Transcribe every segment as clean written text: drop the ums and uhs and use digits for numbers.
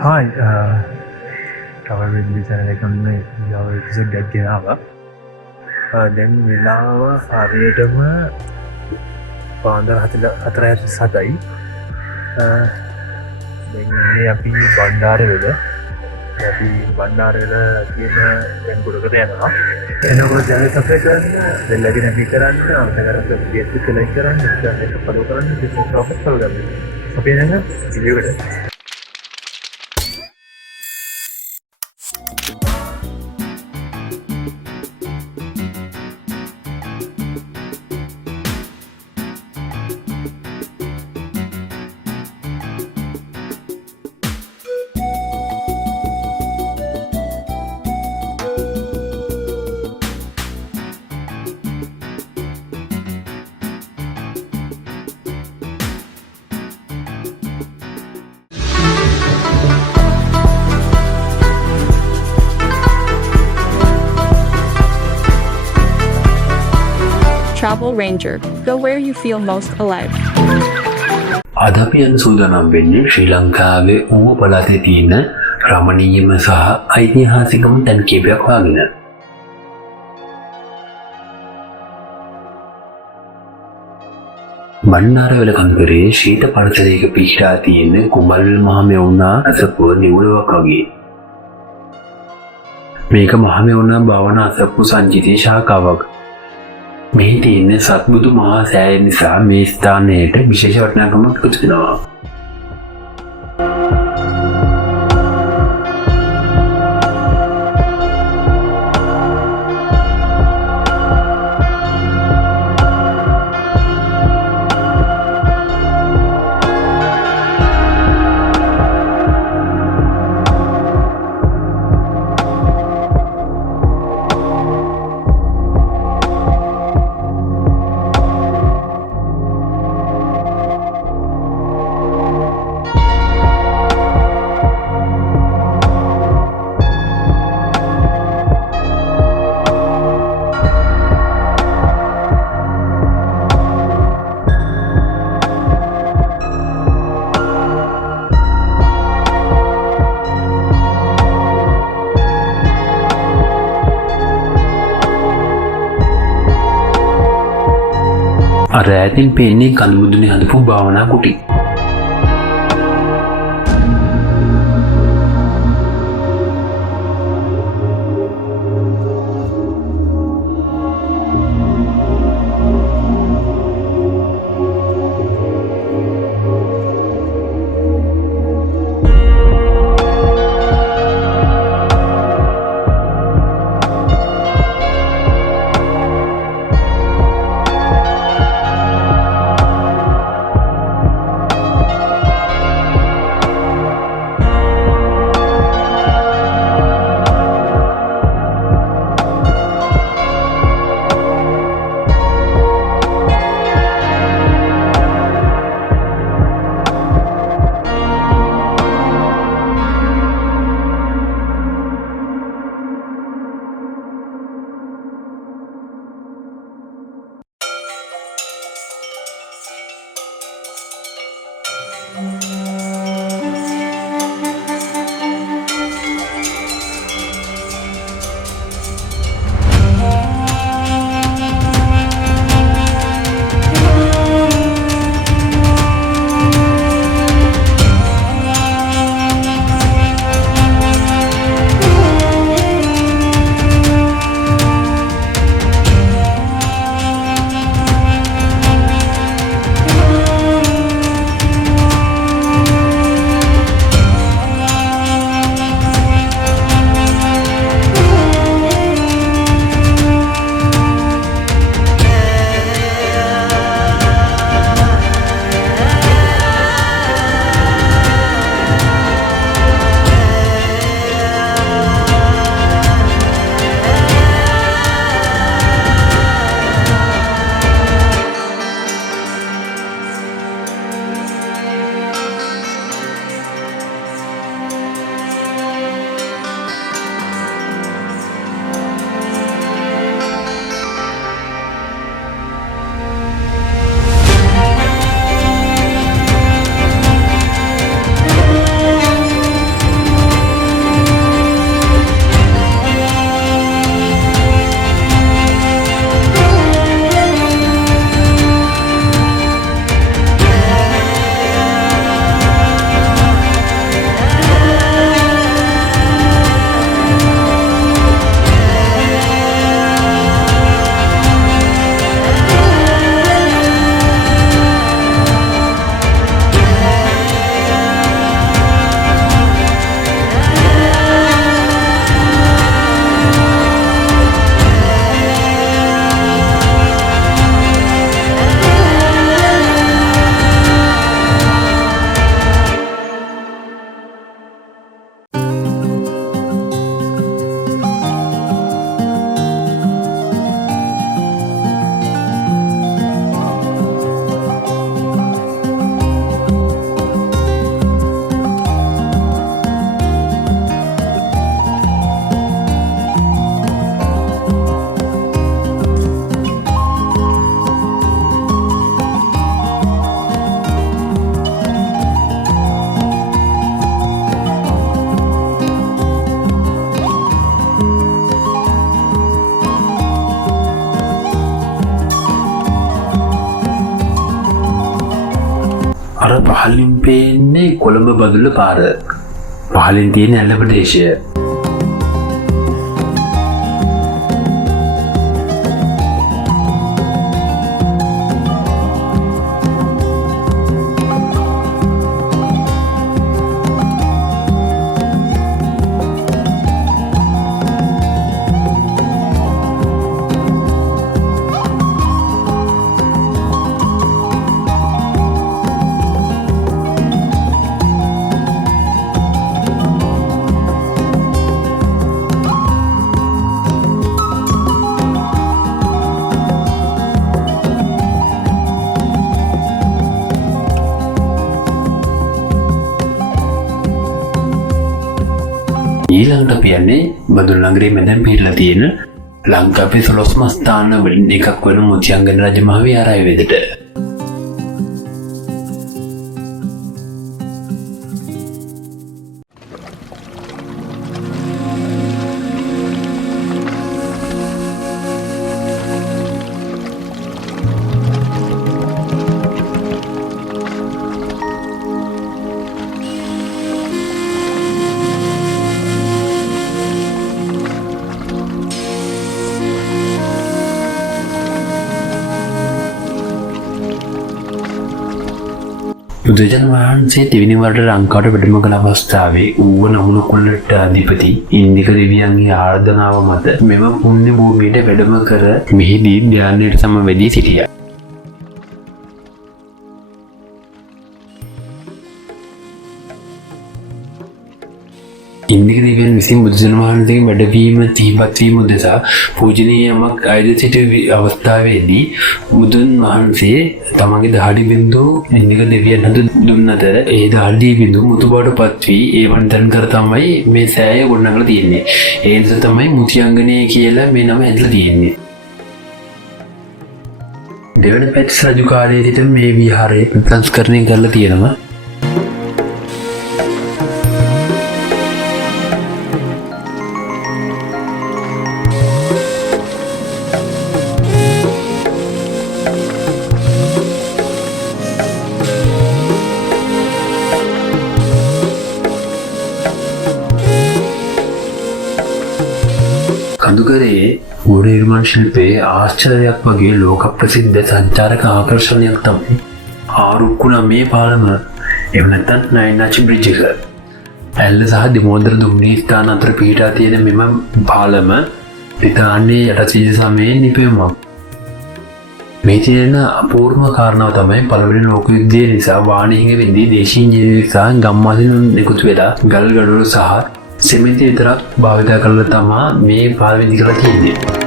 Hi, Travel with the channel එකම ඊළඟ episode එකක් ගෙනාවා. දැන් වෙලාව හරියටම පාන්දර 4:47යි. දැන් ඉන්නේ අපි බණ්ඩාරවල. අපි බණ්ඩාරවල තියෙන දැන් ගොඩකට යනවා. එනකොට ජනරේට් සප්ලයි කරන්න, දෙල්ලගෙන නැති කරන්න, අන්තර්ගත ගේට් එක ලයිට් කරන්න, ඒක ෆලෝ කරන්න, බිස්නස් ප්‍රොෆෙස් කරගන්න. අපි එනනම් ඉලියට Travel Ranger. Go where you feel most alive. අද අපි යන සූදානම් වෙන්නේ ශ්‍රී ලංකාවේ ඌව පළාතේ තියෙන රමණීයම සහ ඓතිහාසිකම තැන් කිහිපයක් හොයාගෙන. බණ්ඩාරවැල කඳුරේ ශීත පරිසරයක පිහිටා තියෙන කුඹල් මහමෙවුනා අසපුව නිවුලක් වගේ. මේක මහමෙවුනා භාවනා අසපු සංජිතී ශාඛාවක්. මේ තියෙන සත්බුදු මහා සෑය නිසා මේ ස්ථානයට විශේෂ වටිනාකමක් එකතු වෙනවා. අර ඈතින් පේන්නේ කඳුමුදුනේ හදපු භාවනා කුටි. පහලින් පේන්නේ කොළඹ බදුල්ල පාර. පහලින් තියෙන ඇල්ල ප්‍රදේශය. ඊළඟට අපි යන්නේ බදුල්ල නගරයේ මැදින් පිහිටලා තියෙන ලංකාවේ 16ම ස්ථාන වලින් එකක් වන මුතියංගන රජ මහ විහාරය වෙතට. බුදුරජාණන් වහන්සේ දෙවෙනි වරට ලංකාවට වැඩම කළ අවස්ථාවේ ඌව නමුණු කුලට අධිපති ඉන්දික දෙවියන්ගේ ආරාධනාව මත මෙම පුණ්‍ය භූමියට වැඩම කර මෙහිදී ධ්‍යානයට සමවැදී සිටියා. ඉන්දික දෙවියන් විසින් බුදුරජාණන් වහන්සේගේ වැඩවීම තීපත් වීම උදෙසා පූජනීය යමක් අයද සිටි අවස්ථාවේදී බුදුන් වහන්සේ තමන්ගේ දහඩි බිඳුව ඉන්දික දෙවියන්ට දුන්නද ඒ දහඩි බිඳුව මුතු බවට පත් වී ඒ වන්දන කර තමයි මේ සෑය ගොඩනගලා තියෙන්නේ. ඒ නිසා තමයි මුතියංගනය කියලා මේ නම ඇදලා තියෙන්නේ. දෙවන පැතිස් රජු කාලයේ සිට මේ විහාරය සංස්කරණය කරලා තියෙනවා. කඳුකරේ ගුණ නිර්මාණ ශිල්පයේ ආශ්චර්යයක් වගේ ලෝක ප්‍රසිද්ධ සංචාරක ආකර්ෂණයක් තමයි ආරුක්කුණ මේ පාලම. එහෙම නැත්නම් නයිනාචි බ්‍රිජ් එක. ඇල්ල සහ දිමෝදර දුම්රිය ස්ථාන අතර පිහිටා තියෙන මෙම පාලම බ්‍රිතාන්‍යයේ යටසිජ සමයේ නිපැවුමක්. මේ තියෙන අපූර්ව කාරණාව තමයි පළවෙනි ලෝක යුද්ධය නිසා වාණිහිඟ වෙද්දී දේශීය ඉංජිනේරු සහ ගම්වාසීන් එකතු වෙලා ගල් ගඩොල් සහ සිමෙන්ති විතරක් භාවිත කරලා තමා මේ පාලම ඉදි කරලා තියෙන්නේ.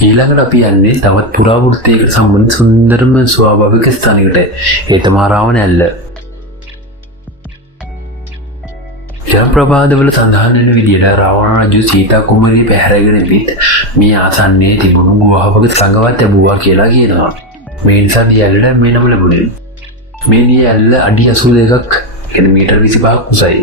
ඊළඟට අපි යන්නේ තවත් පුරාවෘත්තයකට සම්බන්ධ සුන්දරම ස්වාභාවික ස්ථානයකට. ඒ තමයි රාවණැල්ල. ජනප්‍රවාදවල සඳහන් වෙන විදිහට රාවණ රජු සීතා කුමාරිය පැහැරගෙන පිට මේ ආසන්නයේ තිබුණු ගුහාවක සංගවත් ලැබුවා කියලා කියනවා. මේ නිසා දියැල්ල මේ නම ලැබුණේ. මේ දියැල්ල අඩි 82ක් කියන්නේ මීටර් 25ක් උසයි.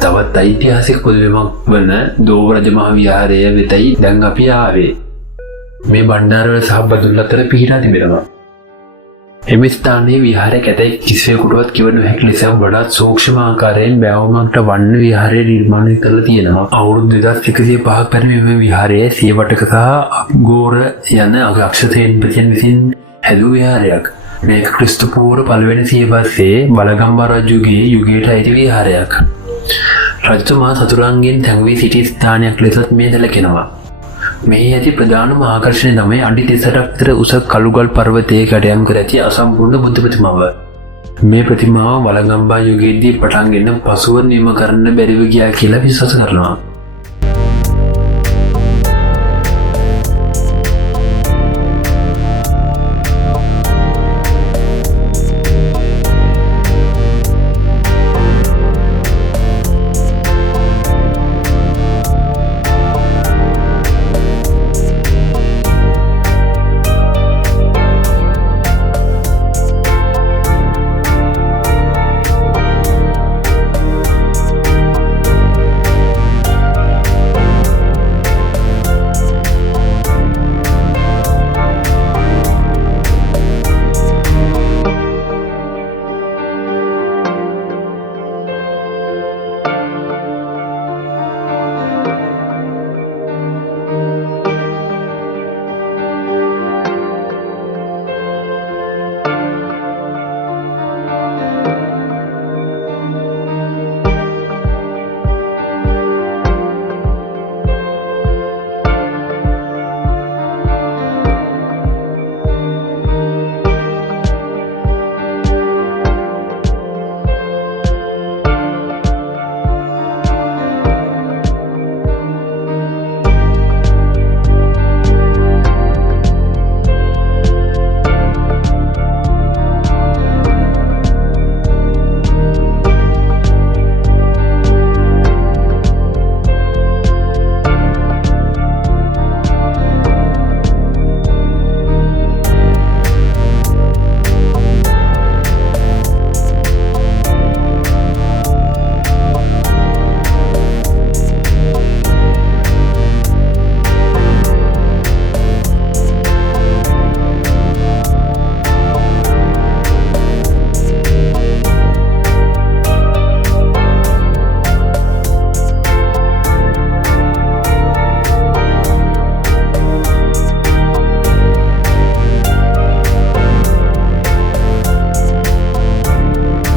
තවත් ඓතිහාසික පොදුවීමක් වන දෝව රජමහා විහාරය වෙතයි දැන් අපි ආවේ. මේ බණ්ඩාරවල සහ බදුල්ල අතර පිහිටා තිබෙනවා. එම ස්ථානයේ විහාරයක් ඇතැයි කිසිවෙකුටවත් කිව නොහැකි ලෙස වඩාත් සූක්ෂම ආකාරයෙන් බෑවුමකට වන්න විහාරය නිර්මාණය කරලා තියෙනවා. අවුරුදු 2105ක් පැරණි මේ විහාරය සියවටක සහ අගෝර යන අක්ෂතේන්පතියන් විසින් හැදූ විහාරයක්. මේක ක්‍රිස්තු පූර්ව පළවෙනි සියවසේ බලගම්බා රජුගේ යුගයට අයිති විහාරයක්. රජතුමා සතුරන්ගෙන් තැන්වී සිටි ස්ථානයක් ලෙසත් මේ සැලකෙනවා. මෙහි ඇති ප්‍රධානම ආකර්ෂණය තමයි අඩි 38ක් විතර උස කළුගල් පර්වතයේ කැටයම් කර ඇති අසම්පූර්ණ බුද්ධ ප්‍රතිමාව. මේ ප්‍රතිමාව වළගම්බා යුගයේදී පටන්ගෙන පසුව නිම කරන්න බැරිව ගියා කියලා විශ්වාස කරනවා.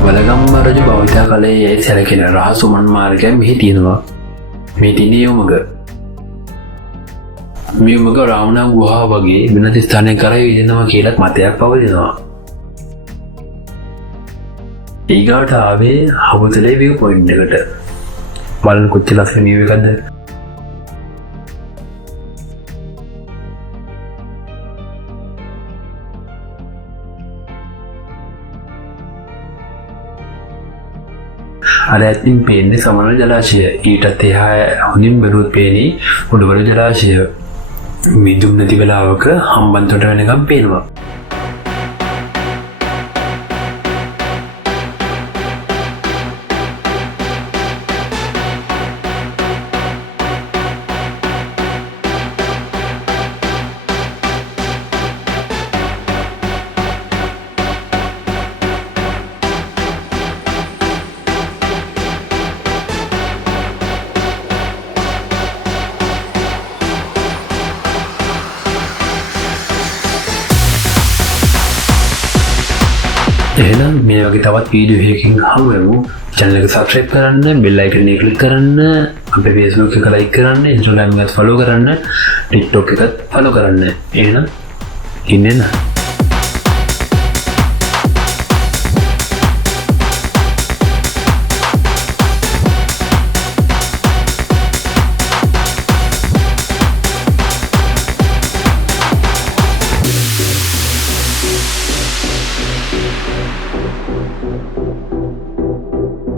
වළගම්බා රජු භාවිතා කළේ සැලකෙන රහසු මන් මාර්ගයක් මෙහි තියෙනවා. මේ තියෙන්නේ යොමග. මේ යොමග රාවණා ගුහාව වගේ වෙනත් ස්ථානයක කරේ විදිනවා කියලා මතයක් පවතිනවා. ඊගාට ආවේ හවුතලේ view point එකට. බලන්න කොච්චර ලස්සන view එකක්ද. අර ඇතින් පේන්නේ සමනල ජලාශය. ඊටත් එහා හොඳින් බැලුවොත් පේන්නේ උඩවල ජලාශය. මිදුම් නැති වෙලාවක හම්බන්තොට වෙනකම් පේනවා. මේ වගේ තවත් වීඩියෝ එකකින් හමුවෙමු. channel එක subscribe කරන්න, bell icon එක click කරන්න, අපේ Facebook එක like කරන්න, Instagram එකත් follow කරන්න, TikTok එකත් follow කරන්න. එහෙනම් ඉන්නේ නැහැ.